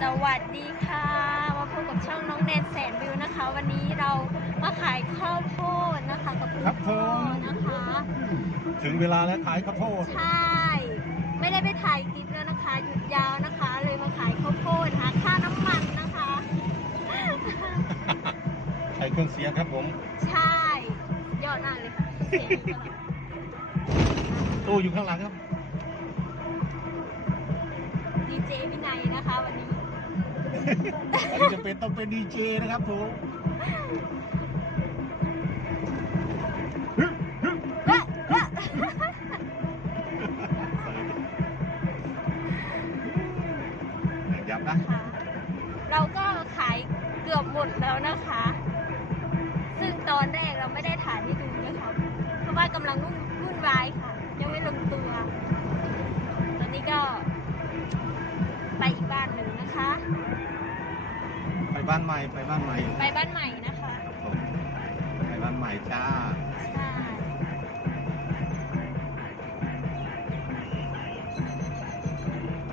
สวัสดีค่ะ มาพบกับช่องน้องแนนแสนวิวนะคะ วันนี้เรามาขายข้าวโพดนะคะกับคุณครับผพ่อมนะคะ ถึงเวลาแล้วขายข้าวโพดใช่ ไม่ได้ไปถ่ายคลิปแล้วนะคะ หยุดยาวนะคะ เลยมาขายข้าวโพดหาค่าน้ำมันนะคะใช้เครื่องเสียงครับผม ใช่ยอดมากเลยค่ะเสียงค่ะตู้อยู่ข้างหลังครับ ดีเจวินัยนะคะ วันนี้ อันนี้จะเป็นต้องเป็นดีเจนะครับผมเอ๊ะเอ๊ะยับนะ ค่ะเราก็ขายเกือบหมดแล้วนะคะ ซึ่งตอนแรกเราไม่ได้ถ่ายให้ดูนะคะเพราะว่ากำลังวุ่นวุ่นวายค่ะ บ้านใหม่ไปบ้านใหม่ไปบ้านใหม่นะคะครับผมไปบ้านใหม่จ้าใช่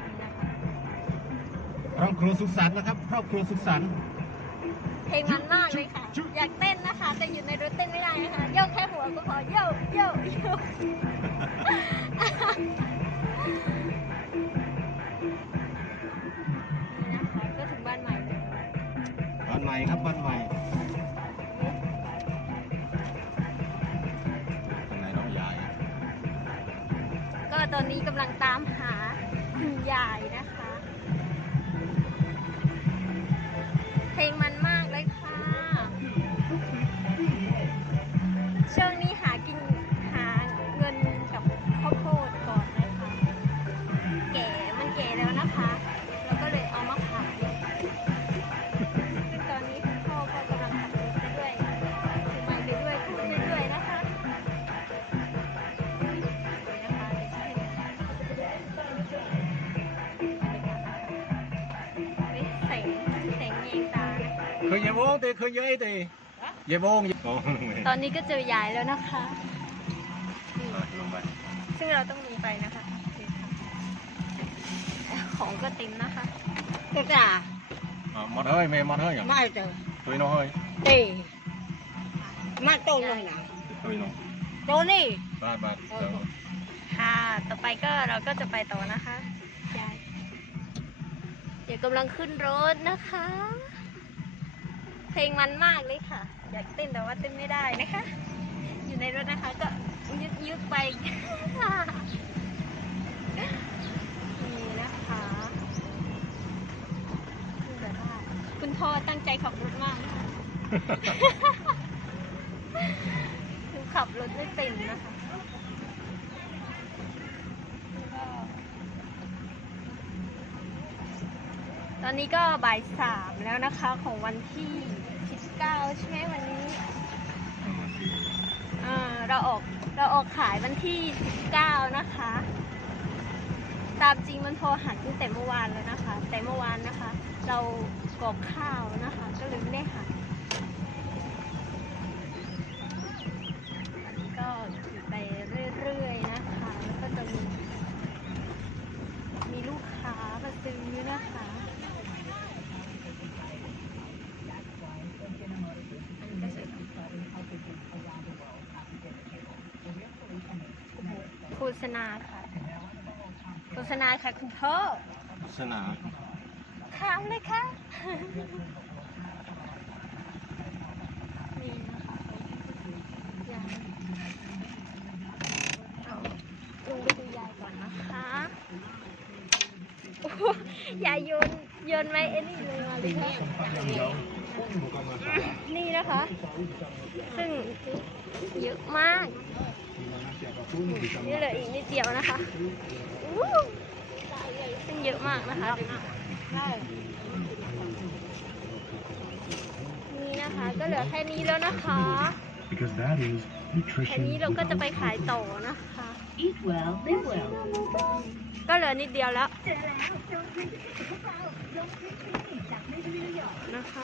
นี่นะคะครอบครัวสุขสันต์นะครับ ครอบครัวสุขสันต์เพลงมันมากเลยค่ะ อยากเต้นนะคะ แต่อยู่ในรถเต้นไม่ได้นะคะโยกแค่หัวก็พอโยกโยกโยก ตอนนี้กำลังตามหาคุณยายนะ เยเยาวงเตเคยเยอะเตเยาวงอ๋อตอนนี้ก็เจอยายแล้วนะคะลงไปซึ่งเราต้องลงไปนะคะของก็เต็มนะคะ Cái cả อ๋อหมดเฮ้ยแม่หมดเฮ้ยอย่าง mai từ ตุยน้อยเฮ้ย tì mai tô này nè ตุยน้อย tô đi บาบาค่ะ ต่อไปก็เราก็จะไปต่อนะคะยายเดี๋ยวกำลังขึ้นรถนะคะ ลงมันมากเลยค่ะ อยากเต้นแต่ว่าเต้นไม่ได้นะคะ อยู่ในรถนะคะ ก็ยึดยึดไปนี่นะคะคือแบบว่าคุณพ่อตั้งใจขับรถมากนะคะคือขับรถไม่เป็นนะคะตอนนี้ก็บ่ายสามแล้วนะคะของวันที่ ใช่ไหมวันนี้เอ่อเราออกเราออกขายวันที่ 19 นะคะ ตามจริงมันพอหันตั้งแต่เมื่อวานแล้วนะคะ แต่เมื่อวานนะคะ เรากรอกข้าวนะคะ ก็เลยไม่ได้หันนี้ก็ขี่ไปเรื่อยๆนะคะ แล้วก็จะมี มีลูกค้ามาซื้อนะคะอันนี้ก็สวยโฆ ษณาค่ะโฆษณาค่ะคุณพ่อสนาถามเลยค่ะ นี่นะคะยายเอาลงไปดูยายก่อนนะคะโอ้โหยายโยนโยนไว้เอ็นี่เลยมาเลยค่ะนี่นะคะ ซึ่งเยอะมาก นี่เหลืออีกนิดเดียวนะคะอู้ซึ่งเยอะมากนะคะนี่นะคะก็เหลือแค่นี้แล้วนะคะ because that is แค่นี้ nutrition เราก็จะไปขายต่อนะคะ Eat well, live well. ก็เหลือนิดเดียวแล้วนะคะ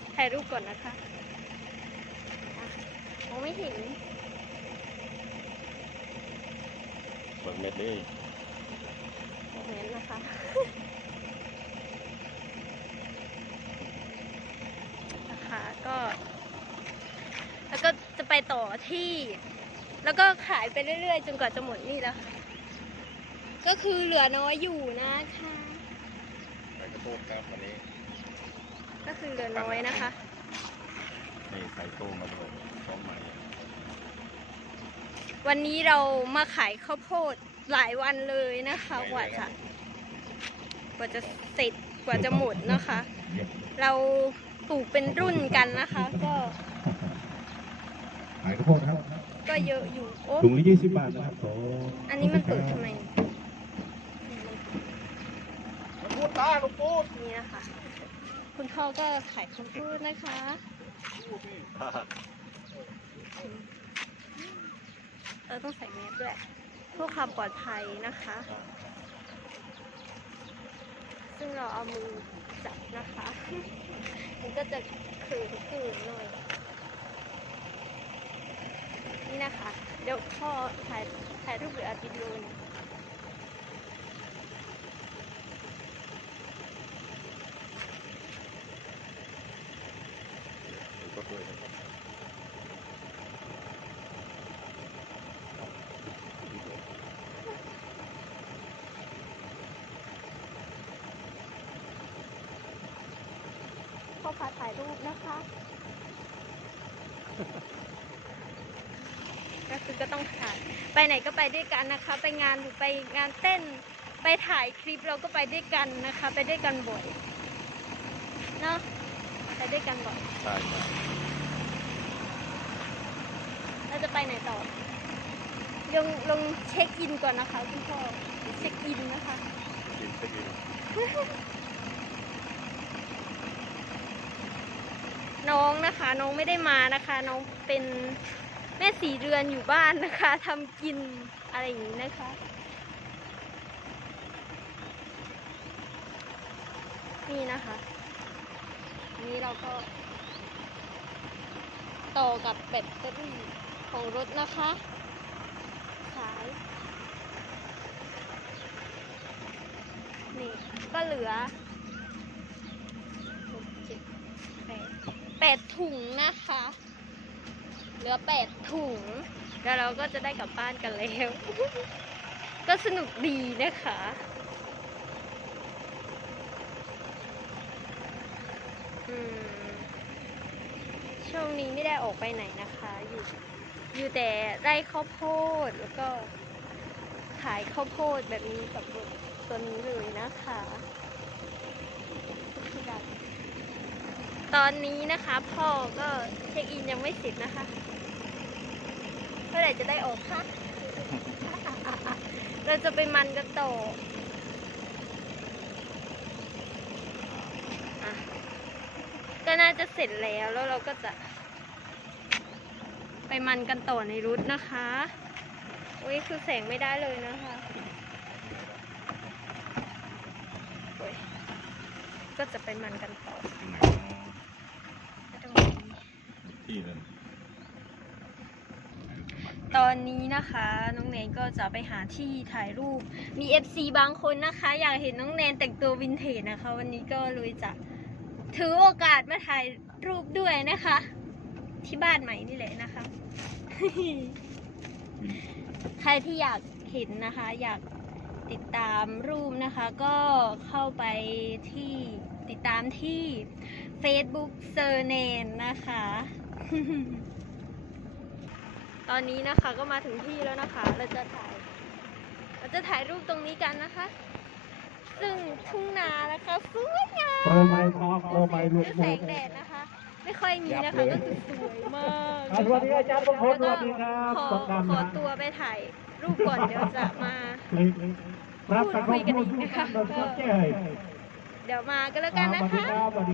ถ่ายรูปก่อนนะคะอะมองไม่เห็นเปิดเน็ตเลยมองเห็นนะคะ นะคะก็ แล้วก็จะไปต่อที่ แล้วก็ขายไปเรื่อยๆ จนกว่าจะหมดนี่แล้วค่ะ ก็คือเหลือน้อยอยู่นะคะ ไปกระโปงครับวันนี้ ก็คือเหลือน้อยนะคะนี่ใส่โต้มาเลยสองใหม่วันนี้เรามาขายข้าวโพดหลายวันเลยนะคะกว่าจะกว่าจะเสร็จกว่าจะหมดนะคะ เราปลูกเป็นรุ่นกันนะคะ ก็ขายข้าวโพดครับก็เยอะอยู่โอ้ถุงละยี่สิบบาทนะครับโอ้อันนี้มันเปิดทำไม พูดตาลูกพูดนี่นะคะ คุณพ่อก็ขายข้าวโพดนะคะเออต้องใส่แมสด้วยเพื่อความปลอดภัยนะคะ ซึ่งเราเอามือจับนะคะ มันก็จะขืนขืนๆหน่อย นี่นะคะ เดี๋ยวพ่อถ่ายถ่ายรูปหรืออัดวิดีโอเนี่ย ก็ด้วยนะครับ พ่อพาถ่ายรูปนะคะ ก็คือก็ต้องถ่ายไปไหนก็ไปด้วยกันนะคะ ไปงานหรือไปงานเต้น ไปถ่ายคลิปเราก็ไปด้วยกันนะคะ ไปด้วยกันบ่อยเนาะไปด้วยกันบ่อยใช่ครับเราจะไปไหนต่อลงลงเช็คอินก่อนนะคะคุณพ่อเช็คอินนะคะ กินไปกิน น้องนะคะ น้องไม่ได้มานะคะ น้องเป็นแม่สีเรือนอยู่บ้านนะคะทำกินอะไรอย่างนี้นะคะ นี่นะคะนนี้เราก็ ต่อกับแบตเตอรี่ของรถนะคะสายนี่ก็เหลือหกเจ็ดแปด แปดถุงนะคะ เหลือแปดถุง แล้วเราก็จะได้กลับบ้านกันแล้ว ก็สนุกดีนะคะอืมช่วงนี้ไม่ได้ออกไปไหนนะคะ อยู่อยู่แต่ไร่ข้าวโพดแล้วก็ขายข้าวโพดแบบนี้กับรถตัวนี้เลยนะคะ ตอนนี้นะคะ พ่อก็เช็คอินยังไม่เสร็จนะคะเมื่อไหร่จะได้ออกคะเราจะไปมันกันต่อก็น่าจะเสร็จแล้วแล้วเราก็จะ ไปมันกันต่อในรุทนะคะอุ้ยคือแสงไม่ได้เลยนะคะก็จะไปมันกันต่อ ที่นั่นตอนนี้นะคะน้องแนนก็จะไปหาที่ถ่ายรูปมี FC บางคนนะคะ อยากเห็นน้องแนนแต่งตัววินเทจนะคะ วันนี้ก็เลยจะถือโอกาสมาถ่ายรูปด้วยนะคะ ที่บ้านใหม่นี่แหละนะคะ ใครที่อยากเห็นนะคะ อยากติดตามรูปนะคะ ก็เข้าไปที่ติดตามที่ Facebook เซอร์เนนนะคะ ตอนนี้นะคะก็มาถึงที่แล้วนะคะ เราจะถ่าย เราจะถ่ายรูปตรงนี้กันนะคะ ซึ่งทุ่งนานะคะสวยงามโปรไมค์พอโปรไมค์ลูกแสงแดดนะคะ ไม่ค่อยมีนะคะก็คือสวยมากสวัสดีอาจารย์บงคลสวัสดีครับขอต้องการขอตัวไปถ่ายรูปก่อนเดี๋ยวจะมารับสังคมพูดทุกท่านโดยเฉพาะแก้เดี๋ยวมาก็แล้วกันสนะวัสดีคะครับสวัสดี